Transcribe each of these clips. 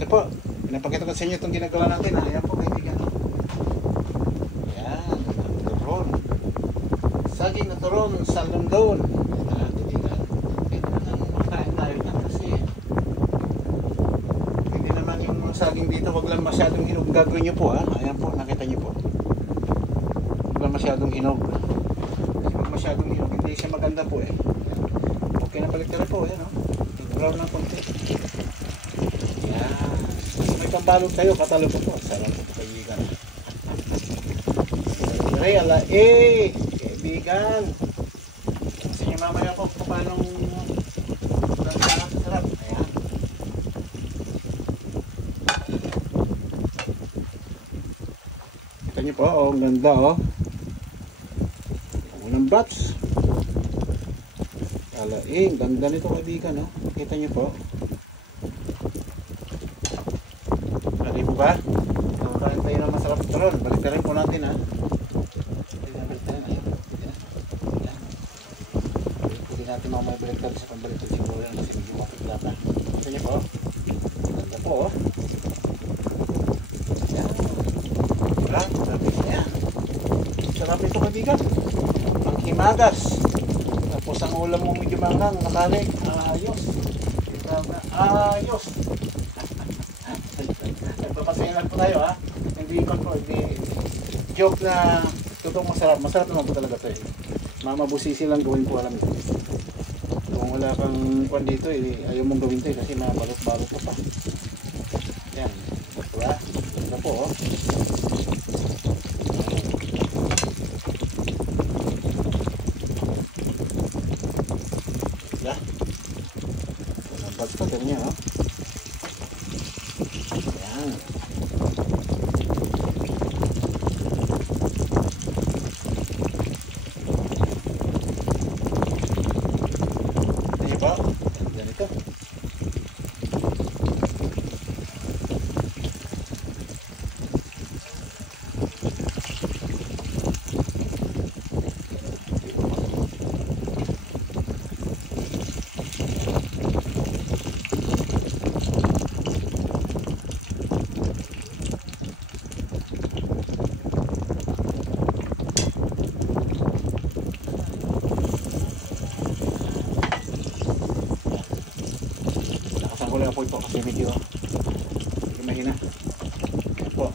Ito po, pinapakita ko sa inyo itong ginagawa natin. Ayan po kaibigan. Ayan, turon. Saging na turon sa London. Ayan, kaibigan. Ito naman makain tayo yan kasi hindi naman yung saging dito, wag lang masyadong hinog. Gagawin nyo po ha. Ayan po, nakita nyo po. Wag lang masyadong hinog. Kasi wag masyadong hinog, hindi siya maganda po eh. Okay na balik na po, ayan o. Brown ng konti. Yan. May pambalot kayo, katalo po po. Sarap po kaibigan. Ay, ala, kaibigan. Kasi niyo mamaya po kung paano sarap. Ayan. Kita niyo po, oh, ang ganda oh. Unang batch. Alaing, ganda nito kaibigan no? Kita nyo po. Pwede po ba? Kain tayo ng masarap turon. Balik na rin po natin ha. Pwede natin mamaya baliktad sa pambaliktad siguro yan kasi medyo mapigla pa. Kita nyo po. Ganda po oh. Yan. Wala, sarap ito yan. Sarap ito kaibigan. Ang himagas. Tapos ang ulam mo medyo mangang, nakalig, ayos. Ayos. Nagpapasaya lang po tayo ha. Hindi joke na totoong masarap. Masarap naman po talaga ito eh. Mamabusisi lang gawin po alam ito. Kung wala kang kwan dito eh, ayaw mong gawin ito eh kasi mabalot-balot ka pa. Yan. Diba? Ito po oh. Basta ganyan oh. Ayan. Diba? Ganito. Wala po ito kasi medyo mahina. Ayan po.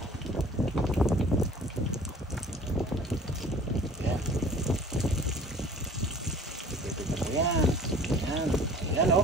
Ayan. Ayan. Ayan. Ayan o.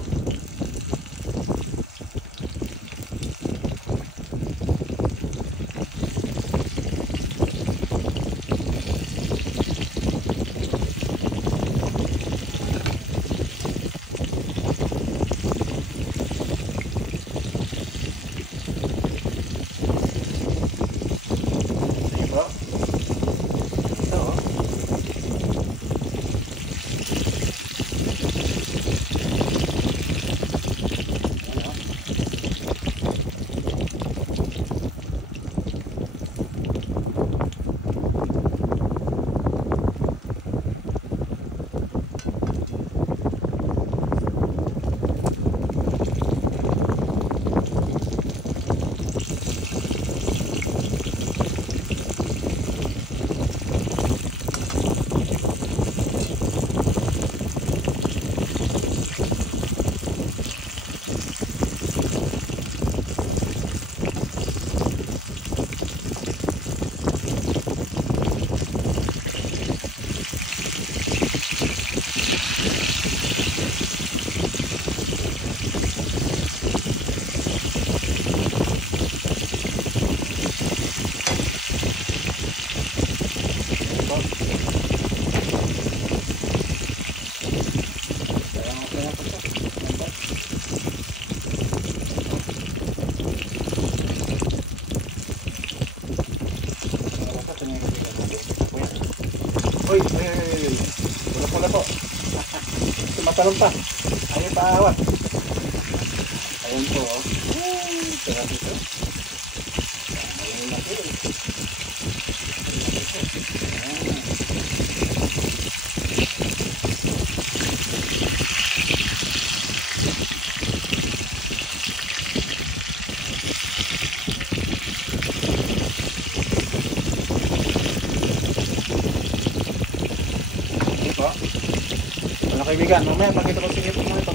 Wala po. Tumatalong pa. Ayaw pa awat. Ayun po. Sarap ito. Ayun na po. kaibigan, mamaya pakita ko sa inyo mga